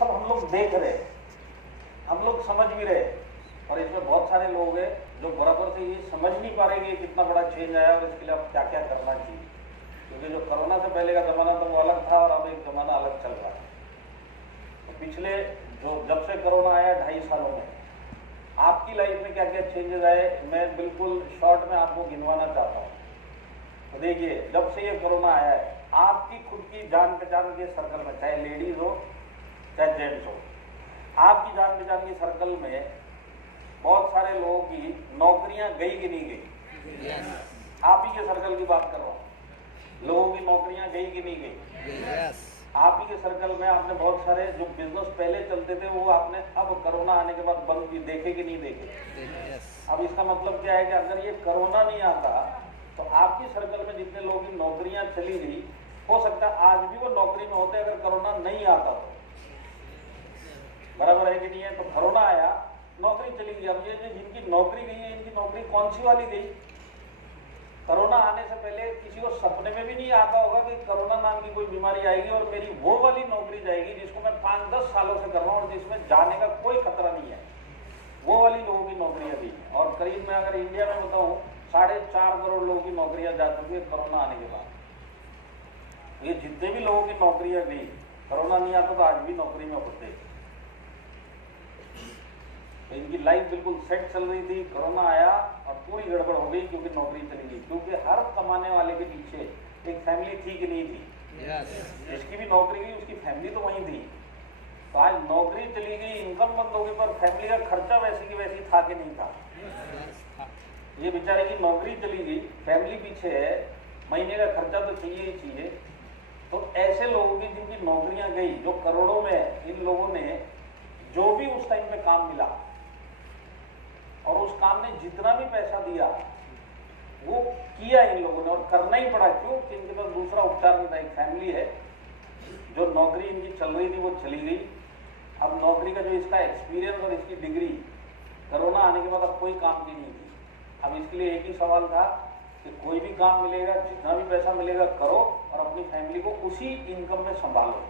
सब हम लोग देख रहे हैं, हम लोग समझ भी रहे हैं, और इसमें बहुत सारे लोग हैं जो बराबर से ये समझ नहीं पा रहे कि कितना बड़ा चेंज आया और इसके लिए अब क्या क्या करना चाहिए। क्योंकि जो कोरोना से पहले का जमाना था वो अलग था और अब एक जमाना अलग चल रहा है। तो पिछले जब से कोरोना आया 2.5 सालों में आपकी लाइफ में क्या क्या चेंजेस आए, मैं बिल्कुल शॉर्ट में आपको गिनवाना चाहता हूँ। तो देखिए, जब से ये कोरोना आया है, आपकी खुद की जान पहचान के सर्कल में, चाहे लेडीज हो चाहे जेंट्स हो, आपकी जान पहचान की सर्कल में बहुत सारे लोगों की नौकरियां गई कि नहीं गई? आप ही के सर्कल की बात कर रहा हूं, लोगों की नौकरियां गई कि नहीं गई? आप ही के सर्कल में आपने बहुत सारे जो बिजनेस पहले चलते थे वो आपने अब कोरोना आने के बाद बंद भी देखे कि नहीं देखे? अब इसका मतलब क्या है कि अगर ये कोरोना नहीं आता तो आपकी सर्कल में जितने लोगों की नौकरियां चली गई, हो सकता है आज भी वो नौकरी में होते अगर कोरोना नहीं आता तो। बराबर है कि नहीं है? तो कोरोना आया, नौकरी चली गई। अब ये जो जिनकी नौकरी गई है, इनकी नौकरी कौन सी वाली गई? कोरोना आने से पहले किसी को सपने में भी नहीं आता होगा कि कोरोना नाम की कोई बीमारी आएगी और मेरी वो वाली नौकरी जाएगी जिसको मैं 5-10 सालों से कर रहा हूँ और जिसमें जाने का कोई खतरा नहीं है। वो वाली लोगों की नौकरियां गई। और करीब मैं अगर इंडिया में बताऊं 4.5 करोड़ लोगों की नौकरियां जा चुकी है कोरोना आने के बाद। ये जितने भी लोगों की नौकरियां गई, कोरोना नहीं आता तो आज भी नौकरी में होते। तो इनकी लाइफ बिल्कुल सेट चल रही थी, कोरोना आया और पूरी गड़बड़ हो गई क्योंकि नौकरी चली गई। क्योंकि हर कमाने वाले के पीछे एक फैमिली थी कि नहीं थी? जिसकी भी नौकरी गई उसकी फैमिली तो वहीं थी। तो आज नौकरी चली गई, इनकम बंद हो गई, पर फैमिली का खर्चा वैसे की वैसी था कि नहीं था? ये बेचारे की नौकरी चली गई, फैमिली पीछे है, महीने का खर्चा तो चाहिए ही चाहिए। तो ऐसे लोगों की जिनकी नौकरियां गई, जो करोड़ों में, इन लोगों ने जो भी उस टाइम पे काम मिला और उस काम ने जितना भी पैसा दिया वो किया इन लोगों ने, और करना ही पड़ा। क्यों? कि इनके पास दूसरा उपचार नहीं था। एक फैमिली है, जो नौकरी इनकी चल रही थी वो चली गई। अब नौकरी का जो इसका एक्सपीरियंस और इसकी डिग्री कोरोना आने के बाद अब कोई काम की नहीं थी। अब इसके लिए एक ही सवाल था कि कोई भी काम मिलेगा, जितना भी पैसा मिलेगा करो और अपनी फैमिली को उसी इनकम में संभालो।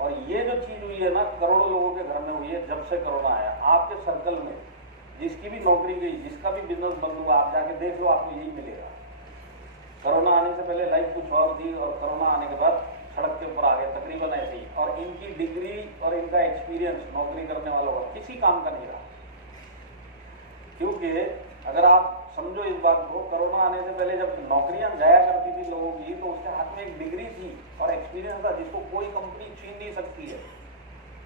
और ये जो चीज हुई है ना, करोड़ों लोगों के घर में हुई है जब से कोरोना आया। आपके सर्कल में जिसकी भी नौकरी गई, जिसका भी बिजनेस बंद हुआ, आप जाके देख लो, आपको यही मिलेगा। कोरोना आने से पहले लाइफ कुछ और थी और कोरोना आने के बाद सड़क के ऊपर आ गए, तकरीबन ऐसे ही। और इनकी डिग्री और इनका एक्सपीरियंस नौकरी करने वालों का किसी काम का नहीं रहा। क्योंकि अगर आप समझो इस बात को, कोरोना आने से पहले जब नौकरियां जाया करती थी लोगों की, तो उसके हाथ में एक डिग्री थी और एक्सपीरियंस था जिसको कोई कंपनी छीन नहीं सकती है।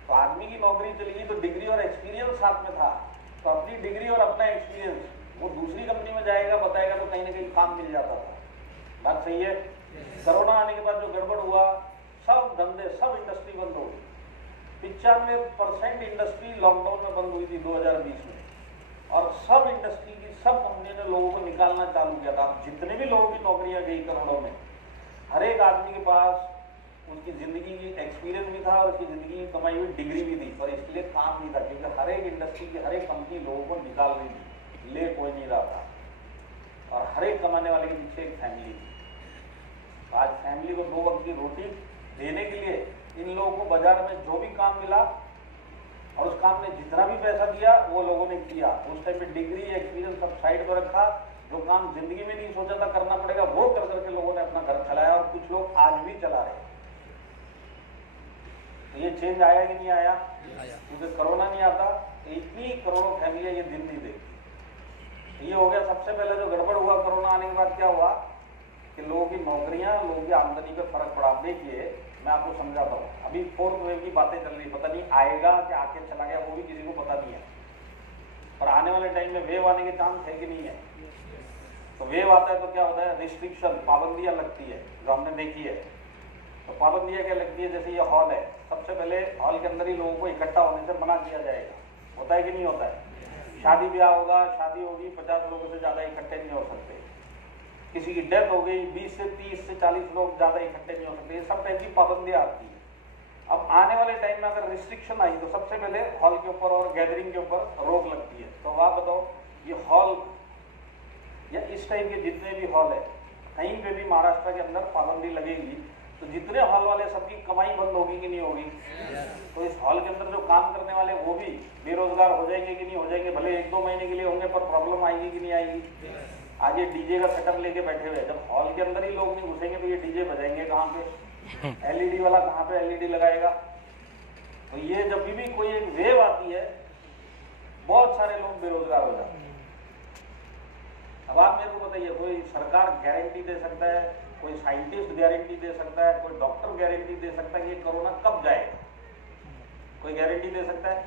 तो आदमी की नौकरी चली गई तो डिग्री और एक्सपीरियंस साथ में था, तो अपनी डिग्री और अपना एक्सपीरियंस वो दूसरी कंपनी में जाएगा, बताएगा, तो कहीं ना कहीं काम मिल जाता था। बात सही है? कोरोना आने के बाद जो गड़बड़ हुआ, सब धंधे, सब इंडस्ट्री बंद हो गई। 95% इंडस्ट्री लॉकडाउन में बंद हुई थी 2020 में, और सब इंडस्ट्री की सब कंपनियों ने लोगों को निकालना चालू किया था। जितने भी लोगों की नौकरियां गई करोड़ों में, हर एक आदमी के पास उसकी जिंदगी की एक्सपीरियंस भी था और उसकी जिंदगी की कमाई हुई डिग्री भी थी, पर इसके लिए काम नहीं था। क्योंकि हर एक इंडस्ट्री की हर एक कंपनी लोगों को निकाल रही थी, ले कोई नहीं रहा था, और हर एक कमाने वाले के पीछे एक फैमिली थी। आज फैमिली को 2 वक्त की रोटी देने के लिए इन लोगों को बाजार में जो भी काम मिला और उस काम में जितना भी पैसा दिया वो लोगों ने किया। उस टाइम पे डिग्री, एक्सपीरियंस सब साइड पर रखा। जो काम जिंदगी में नहीं सोचा था करना पड़ेगा, वो कर करके लोगों ने अपना घर चलाया, और कुछ लोग आज भी चला रहे हैं। तो ये चेंज आया कि नहीं आया? क्योंकि कोरोना नहीं आता तो इतनी करोड़ों फैमिलियां ये दिन नहीं देखती। ये हो गया सबसे पहले जो गड़बड़ हुआ। कोरोना आने के बाद क्या हुआ कि लोगों की नौकरियां, लोगों की आमदनी पे फर्क पड़ा। देखिए, मैं आपको समझाता हूँ। अभी 4th वेव की बातें चल रही, पता नहीं आएगा कि आके चला गया, वो भी किसी को पता नहीं है। पर आने वाले टाइम में वेव आने के चांस है कि नहीं है? तो वेव आता है तो क्या होता है? रिस्ट्रिक्शन, पाबंदियां लगती है, जो हमने देखी है। तो पाबंदियां क्या लगती है? जैसे ये हॉल है, सबसे पहले हॉल के अंदर ही लोगों को इकट्ठा होने से मना किया जाएगा। होता है कि नहीं होता है? शादी ब्याह होगा, शादी होगी, 50 लोगों से ज्यादा इकट्ठे नहीं हो सकते। किसी की डेथ हो गई, 20 से 30 से 40 लोग ज्यादा इकट्ठे नहीं हो सकते। ये सब टाइप की पाबंदियां आती है। अब आने वाले टाइम में अगर रिस्ट्रिक्शन आई तो सबसे पहले हॉल के ऊपर और गैदरिंग के ऊपर रोक लगती है। तो आप बताओ, ये हॉल या इस टाइप के जितने भी हॉल है, कहीं पे भी महाराष्ट्र के अंदर पाबंदी लगेगी तो जितने हॉल वाले सबकी कमाई बंद होगी कि नहीं होगी? तो इस काम करने वाले वो भी बेरोजगार हो जाएंगे कि नहीं हो जाएंगे, भले 1-2 महीने के लिए होंगे पर प्रॉब्लम आएगी कि नहीं आएगी। आज ये डीजे का सेटअप लेके बैठे हुए, जब हॉल के अंदर ही लोग नहीं घुसेंगे तो ये डीजे बजाएंगे कहाँ पे, एलईडी वाला कहाँ पे एलईडी लगाएगा। तो ये जब भी कोई एक वेव आती है बहुत सारे लोग बेरोजगार हो जाते हैं। अब आप मेरे को बताइए, कोई सरकार गारंटी दे सकता है, कोई साइंटिस्ट गारंटी दे सकता है, कोई डॉक्टर गारंटी दे सकता है कि ये कोरोना कब जाएगा? कोई गारंटी दे सकता है?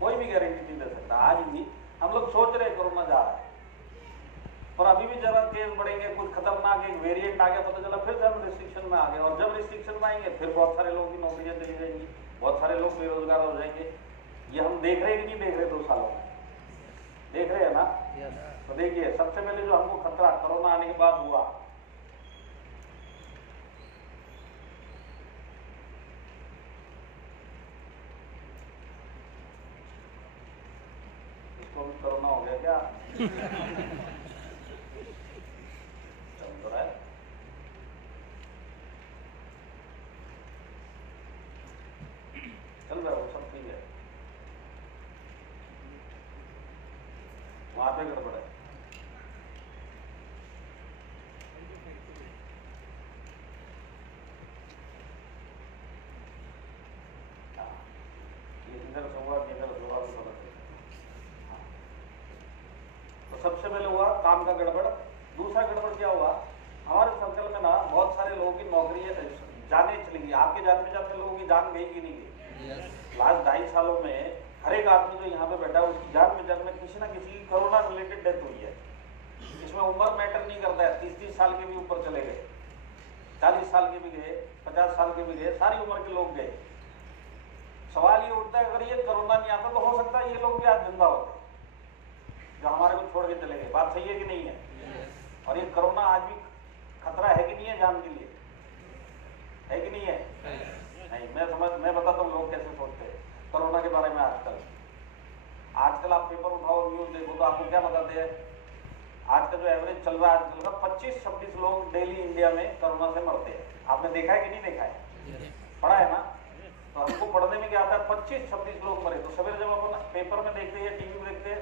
कोई भी गारंटी नहीं दे सकता। आज भी हम लोग सोच रहे हैं कोरोना जा रहा है, पर अभी भी जरा केस बढ़ेंगे, कुछ खतरनाक एक वेरिएंट आ गया, पता चला फिर से हम रिस्ट्रिक्शन में आ गए, और जब रिस्ट्रिक्शन में आएंगे फिर बहुत सारे लोगों की नौकरियां चली जाएंगी, बहुत सारे लोग बेरोजगार हो जाएंगे। ये हम देख रहे हैं कि नहीं देख रहे? 2 सालों में देख रहे हैं ना। तो देखिए, सबसे पहले जो हमको खतरा कोरोना आने के बाद हुआ, इसको भी कोरोना हो गया क्या? चल तो रहा है। चल रहा है वो सब ठीक है, वहां पे गड़बड़ है। इधर से हुआ इधर से हुआ तो गलत है। तो सबसे पहले हुआ काम का गड़बड़। दूसरा गड़बड़ क्या हुआ, हमारे सर्कल में ना बहुत सारे लोगों की नौकरी जाने चली गई। आपके जानते जानते लोगों की जान गई कि नहीं गई? लास्ट 2.5 सालों में हर एक आदमी जो यहाँ पे बैठा है उसकी जान में जन्म में किसी ना किसी की कोरोना रिलेटेड डेथ हुई है। इसमें उम्र मैटर नहीं करता है, 30-30 साल के भी ऊपर चले गए, 40 साल के भी गए, 50 साल के भी गए, सारी उम्र के लोग गए। सवाल ये उठता है, अगर ये कोरोना नहीं आता तो हो सकता है ये लोग भी आज जिंदा होते जो हमारे को छोड़ के चले गए। बात सही है कि नहीं है? और ये कोरोना आज भी खतरा है कि नहीं है जान के लिए? है कि नहीं है? नहीं। मैं बताता हूँ लोग कैसे सोचते हैं कोरोना के बारे में। आजकल आप पेपर उठाओ, न्यूज देखो तो आपको क्या बताते हैं, आज का जो एवरेज चल रहा है आजकल का 25-26 लोग डेली इंडिया में कोरोना से मरते हैं। आपने देखा है कि नहीं देखा है? पढ़ा है ना? तो हमको पढ़ने में क्या आता है, 25-26 लोग मरे। तो सवेरे जब अपन पेपर में देखते हैं, टीवी में देखते हैं,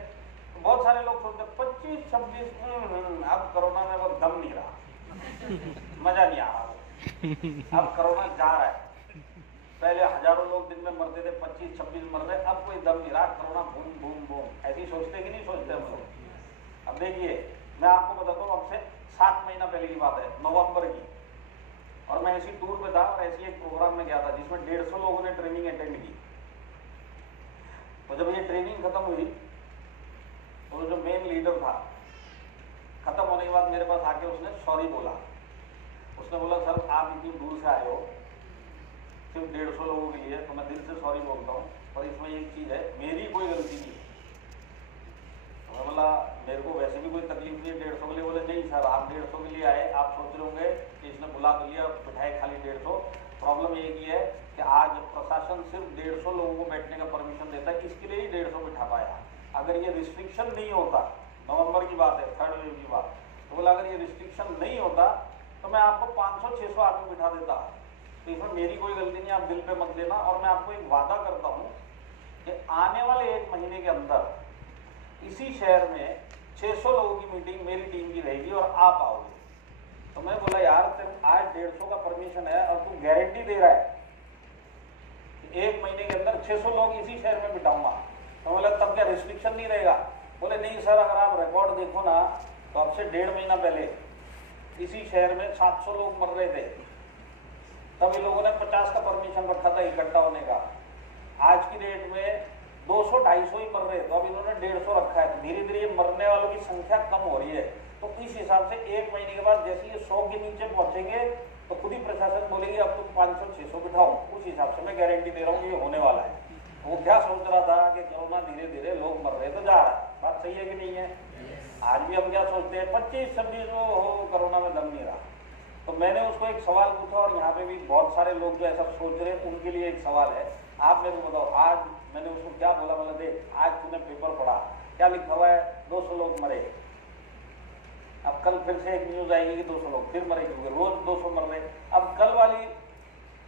तो बहुत सारे लोग सोचते हैं 25-26 अब कोरोना में वो दम नहीं रहा, मजा नहीं आ रहा, अब कोरोना जा रहा है। पहले हजारों लोग दिन में मरते थे, 25-26 मर रहे, अब कोई दम नहीं रहा, कोरोना बूम बूम बूम। ऐसी सोचते कि नहीं सोचते हम लोग? अब देखिए, मैं आपको बताता हूँ, अब से 7 महीना पहले की बात है, नवंबर की, और मैं ऐसी टूर पे था और ऐसी एक प्रोग्राम में गया था जिसमें 150 लोगों ने ट्रेनिंग अटेंड की। तो जब ये ट्रेनिंग खत्म हुई तो जो मेन लीडर था, खत्म होने के बाद मेरे पास आके उसने सॉरी बोला। उसने बोला, सर आप इतनी दूर से आए हो सिर्फ 150 लोगों के लिए, तो मैं दिल से सॉरी बोलता हूँ, पर इसमें एक चीज है, मेरी कोई गलती नहीं। मैं बोला, मेरे को वैसे भी कोई तकलीफ नहीं है 150 के लिए। बोले, नहीं सर, आप 150 के लिए आए, आप सोच रहे होंगे कि इसने बुला तो लिया, बिठाए खाली 150। प्रॉब्लम एक ही है कि आज प्रशासन सिर्फ 150 लोगों को बैठने का परमिशन देता है, इसके लिए ही 150 बिठा पाया। अगर ये रिस्ट्रिक्शन नहीं होता, नवंबर की बात है, 3rd वेव की बात, तो बोला अगर ये रिस्ट्रिक्शन नहीं होता तो मैं आपको 500-600 आदमी बिठा देता। तो इसमें मेरी कोई गलती नहीं, आप दिल पे मत लेना। और मैं आपको एक वादा करता हूँ कि आने वाले 1 महीने के अंदर इसी शहर में 600 लोगों की मीटिंग मेरी टीम की रहेगी और आप आओगे। तो मैं बोला, यार तेरे आज 150 का परमिशन है और तू गारंटी दे रहा है कि 1 महीने के अंदर 600 लोग इसी शहर में बिठाऊंगा। तो बोला, तब क्या रिस्ट्रिक्शन नहीं रहेगा? बोले, नहीं सर, अगर आप रिकॉर्ड देखो ना तो अब से 1.5 महीना पहले इसी शहर में 700 लोग मर रहे थे, तब इन लोगों ने 50 का परमिशन रखा था इकट्ठा होने का। आज की डेट में 200-250 ही मर रहे, तो अब इन्होंने 150 रखा है। तो धीरे धीरे मरने वालों की संख्या कम हो रही है। तो इस हिसाब से 1 महीने के बाद जैसे ये 100 के नीचे पहुंचेंगे तो खुद ही प्रशासन बोलेगी अब तुम 500-600 बिठाओ। उस हिसाब से मैं गारंटी दे रहा हूँ ये होने वाला है। वो क्या सोच रहा था कि कोरोना धीरे धीरे लोग मर रहे तो जा रहा है, बात सही है कि नहीं है? आज भी हम क्या सोचते हैं, 25-26 हो कोरोना में दम नहीं रहा। तो मैंने उसको एक सवाल पूछा, और यहाँ पे भी बहुत सारे लोग जो ऐसा सोच रहे हैं उनके लिए एक सवाल है, आप मेरे को बताओ। आज मैंने उसको क्या बोला, बोला देख आज तूने पेपर पढ़ा, क्या लिखा हुआ है, 200 लोग मरे। अब कल फिर से एक न्यूज आएगी कि 200 लोग फिर मरे, क्योंकि रोज 200 मर रहे। अब कल वाली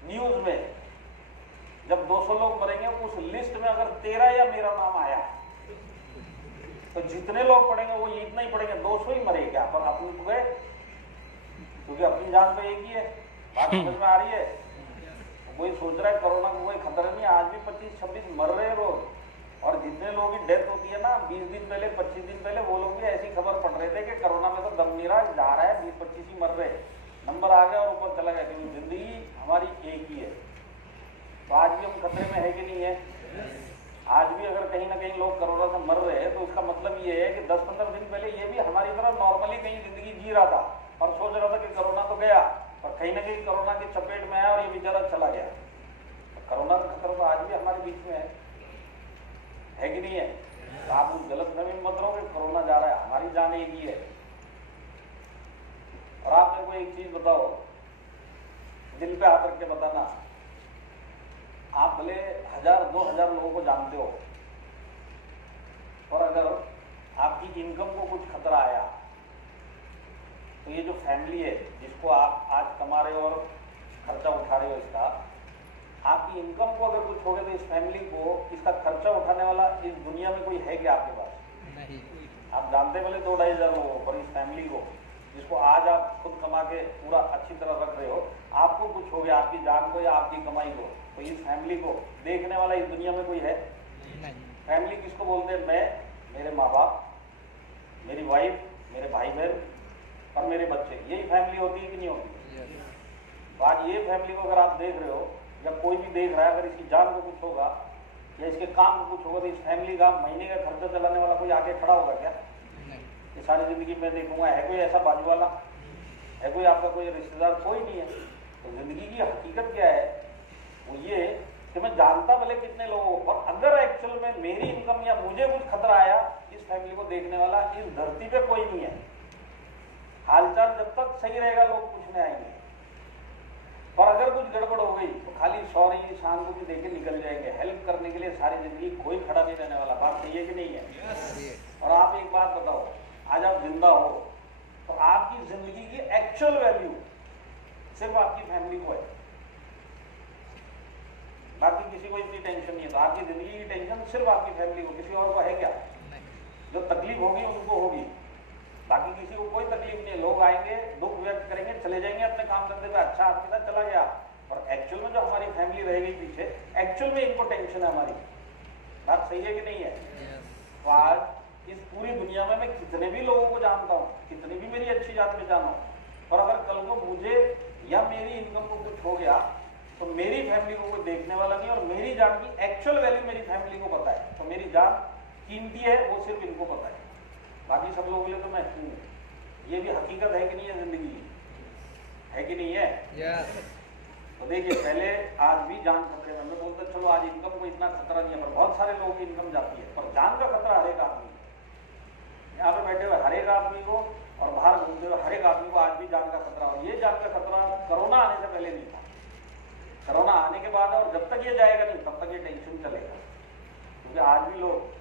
न्यूज में जब 200 लोग मरेंगे उस लिस्ट में अगर तेरा या मेरा नाम आया तो जितने लोग पड़ेंगे वो इतना ही पड़ेंगे, 200 ही मरे क्या, पर अपने तो गए, क्योंकि अपनी जान तो एक ही है। बात समझ में आ रही है? कोई सोच रहा है कोरोना को कोई खतरा नहीं, आज भी 25-26 मर रहे हैं रोज। और जितने लोगों की डेथ होती है ना 20 दिन पहले 25 दिन पहले, वो लोग भी ऐसी खबर पढ़ रहे थे कि कोरोना में तो दम नहीं रहा, जा रहा है, 20-25 ही मर रहे, नंबर आ गया और ऊपर चला गया, क्योंकि जिंदगी हमारी एक ही है। तो आज भी हम खतरे में है कि नहीं है? आज भी अगर कहीं ना कहीं लोग कोरोना से मर रहे हैं तो उसका मतलब ये है कि 10-15 दिन पहले ये भी हमारी तरह नॉर्मली कहीं जिंदगी जी रहा था और सोच रहा था कि कोरोना तो गया, पर कहीं ना कहीं कोरोना की चपेट में आया और ये बेचारा चला गया। तो कोरोना का खतरा तो आज भी हमारे बीच में है कि नहीं है? तो आप उस गलत फहमी में मत रहो कि कोरोना जा रहा है, हमारी जान एक ही है। और आप मेरे को एक चीज बताओ, दिल पे हाथ रख के बताना, आप भले 1000-2000 लोगों को जानते हो और अगर आपकी इनकम को कुछ खतरा आया तो ये जो फैमिली है जिसको आप आज कमा रहे हो और खर्चा उठा रहे हो इसका, आपकी इनकम को अगर कुछ हो गया तो इस फैमिली को इसका खर्चा उठाने वाला इस दुनिया में कोई है क्या आपके पास? नहीं। आप जानते भले 2-2.5 लोगों पर इस फैमिली को जिसको आज आप खुद कमा के पूरा अच्छी तरह रख रहे हो, आपको कुछ हो गया आपकी जान को या आपकी कमाई को, तो इस फैमिली को देखने वाला इस दुनिया में कोई है? नहीं। फैमिली किसको बोलते हैं? मैं, मेरे माँ बाप, मेरी वाइफ, मेरे भाई बहन और मेरे बच्चे, यही फैमिली होती है कि नहीं होती? तो आज ये फैमिली को अगर आप देख रहे हो या कोई भी देख रहा है, अगर इसकी जान को कुछ होगा या इसके काम को कुछ होगा तो इस फैमिली का महीने का खर्चा चलाने वाला कोई आगे खड़ा होगा क्या? ये सारी जिंदगी में देखूंगा, है कोई ऐसा बाजू वाला? है कोई आपका कोई रिश्तेदार? कोई नहीं है। तो जिंदगी की हकीकत क्या है? वो ये कि मैं जानता भले कितने लोगों को, और अगर एक्चुअल में मेरी इनकम या मुझे कुछ खतरा आया, इस फैमिली को देखने वाला इस धरती पे कोई नहीं है। हालचाल जब तक सही रहेगा लोग पूछने आएंगे, पर अगर कुछ गड़बड़ हो गई तो खाली सॉरी सहानुभूति देके निकल जाएंगे। हेल्प करने के लिए सारी जिंदगी कोई खड़ा नहीं रहने वाला। बात सही है कि नहीं है? और आप एक बात बताओ, आज आप जिंदा हो तो आपकी जिंदगी की एक्चुअल वैल्यू सिर्फ आपकी फैमिली को है, बाकी किसी को इतनी टेंशन नहीं है। तो आपकी जिंदगी की टेंशन सिर्फ आपकी फैमिली को, किसी और को है क्या? जो तकलीफ होगी उनको होगी, बाकी किसी को कोई तकलीफ नहीं है। लोग आएंगे, दुख व्यक्त करेंगे, चले जाएंगे अपने काम धंधे पे, अच्छा आपके साथ चला गया, और एक्चुअल में जो हमारी फैमिली रह गई पीछे, एक्चुअल में इनको टेंशन है हमारी। बात सही है कि नहीं है? तो आज इस पूरी दुनिया में मैं कितने भी लोगों को जानता हूँ, कितनी भी मेरी अच्छी जात में जाना, और अगर कल को मुझे या मेरी इनकम को कुछ हो गया तो मेरी फैमिली को कोई देखने वाला नहीं, और मेरी जान की एक्चुअल वैल्यू मेरी फैमिली को पता है। तो मेरी जान कीमती है वो सिर्फ इनको पता है, बाकी सब लोगों के लिए तो मैं हूँ। ये भी हकीकत है कि नहीं है? जिंदगी है कि नहीं है? तो देखिए, पहले आज भी जान खतरे में, मैं बोलता चलो आज इनकम को इतना खतरा नहीं है, पर बहुत सारे लोगों की इनकम जाती है, पर जान का खतरा हर एक आदमी, यहाँ पे बैठे हुए हर एक आदमी को और बाहर घूमते हुए हर एक आदमी को आज भी जान का खतरा। और ये जान का खतरा कोरोना आने से पहले नहीं था, कोरोना आने के बाद और जब तक ये जाएगा नहीं तब तक ये टेंशन चलेगा। क्योंकि आज भी लोग